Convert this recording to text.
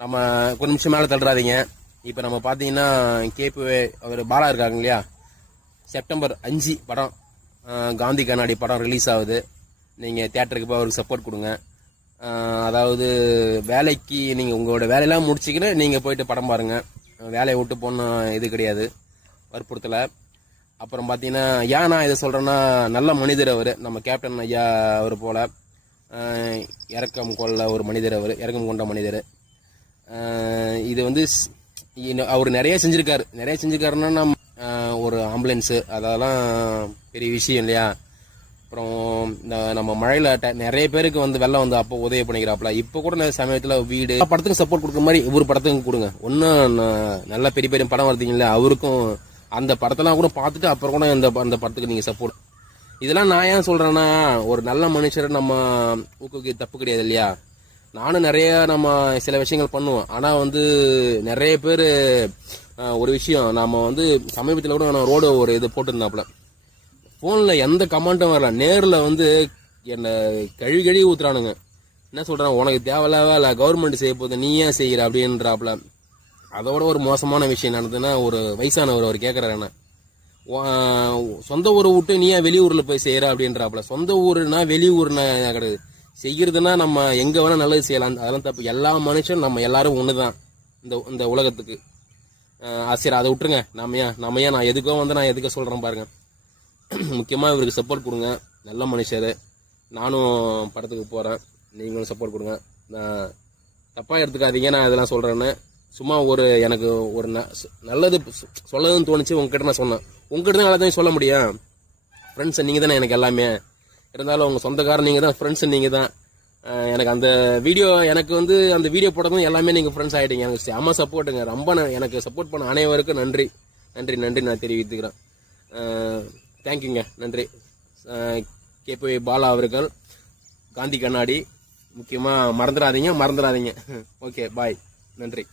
நம்ம கொஞ்ச நிமிஷம் மேலே தள்ளுறாதீங்க. இப்போ நம்ம பார்த்தீங்கன்னா கேபி அவர் பாலா இருக்காங்க இல்லையா, செப்டம்பர் 5 படம் காந்தி கண்ணாடி படம் ரிலீஸ் ஆகுது. நீங்கள் தியேட்டருக்கு போய் அவருக்கு சப்போர்ட் கொடுங்க. அதாவது வேலைக்கு நீங்கள் உங்களோட வேலையெல்லாம் முடிச்சிக்கின்னு நீங்கள் போயிட்டு படம் பாருங்கள். வேலையை விட்டு போன இது கிடையாது, வற்புறுத்தலை. அப்புறம் பார்த்தீங்கன்னா ஏன் நான் இதை சொல்கிறேன்னா, நல்ல மனிதர் அவர், நம்ம கேப்டன் ஐயா அவர் போல் இறக்கம் கொள்ள ஒரு மனிதர், அவர் இறக்கம் கொண்ட மனிதர். இது வந்து அவர் நிறைய செஞ்சுருக்காருன்னா நம்ம ஒரு ஆம்புலன்ஸு அதெல்லாம் பெரிய விஷயம் இல்லையா. அப்புறம் இந்த நம்ம மழையில் நிறைய பேருக்கு வந்து வெள்ளம் வந்து அப்போ உதவி பண்ணிக்கிறாப்புல. இப்போ கூட சமயத்தில் வீடு படத்துக்கு சப்போர்ட் கொடுக்குற மாதிரி ஒவ்வொரு படத்துக்கும் கொடுங்க. ஒன்றும் நல்ல பெரிய பெரிய படம் வருதுங்களா, அவருக்கும் அந்த படத்தெல்லாம் கூட பார்த்துட்டு அப்புறம் கூட அந்த படத்துக்கு நீங்கள் சப்போர்ட். இதெல்லாம் நான் ஏன் சொல்கிறேன்னா, ஒரு நல்ல மனுஷரை நம்ம ஊக்குவிக்க தப்பு கிடையாது இல்லையா. நானும் நிறைய நம்ம சில விஷயங்கள் பண்ணுவோம். ஆனால் வந்து நிறைய பேர் ஒரு விஷயம், நம்ம வந்து சமீபத்தில் கூட நான் ரோடு ஒரு இது போட்டிருந்தாப்புல, ஃபோனில் எந்த கமெண்ட்டும் வரல, நேரில் வந்து என்னை கழுவி ஊத்துறானுங்க. என்ன சொல்கிறான், உனக்கு தேவையில்ல கவர்மெண்ட் செய்ய போகுது, நீ ஏன் செய்கிற அப்படின்றாப்புல. அதோட ஒரு மோசமான விஷயம் நடந்ததுன்னா, ஒரு வயசானவர் அவர் கேட்குறாரு, என்ன சொந்த ஊரை விட்டு நீ ஏன் வெளியூரில் போய் செய்கிற அப்படின்றாப்புல. சொந்த ஊருனா வெளியூர்னா கிடையாது, செய்கிறதுனா நம்ம எங்கே வேணால் நல்லது செய்யலாம், அதெல்லாம் தப்பு. எல்லா மனுஷன் நம்ம எல்லாரும் ஒன்று தான் இந்த உலகத்துக்கு. சரி அதை விட்டுருங்க. நம்ம ஏன் நான் எதுக்கோ வந்து நான் எதுக்க சொல்கிறேன் பாருங்க. முக்கியமாக இவருக்கு சப்போர்ட் கொடுங்க, நல்ல மனுஷர். நானும் படத்துக்கு போகிறேன், நீங்களும் சப்போர்ட் கொடுங்க. நான் தப்பாக எடுத்துக்காதீங்க நான் இதெல்லாம் சொல்கிறேன்னு. சும்மா எனக்கு ஒரு நல்லது சொல்லதுன்னு தோணுச்சு, உங்ககிட்ட நான் சொன்னேன். உங்ககிட்ட தான் எல்லாத்தையும் சொல்ல முடியும். ஃப்ரெண்ட்ஸ் நீங்கள் தானே எனக்கு எல்லாமே. இருந்தாலும் உங்கள் சொந்தக்காரன் நீங்கள் தான், ஃப்ரெண்ட்ஸ் நீங்கள் தான். எனக்கு அந்த வீடியோ போட்டதும் எல்லாமே நீங்கள் ஃப்ரெண்ட்ஸ் ஆகிட்டீங்க. எனக்கு செம்ம சப்போர்ட்டுங்க. ரொம்ப எனக்கு சப்போர்ட் பண்ண அனைவருக்கும் நன்றி நான் தெரிவித்துக்கிறேன். தேங்க்யூங்க, நன்றி. கேபி பாலா அவர்கள், காந்தி கண்ணாடி. முக்கியமாக மறந்துடாதீங்க. ஓகே, பாய், நன்றி.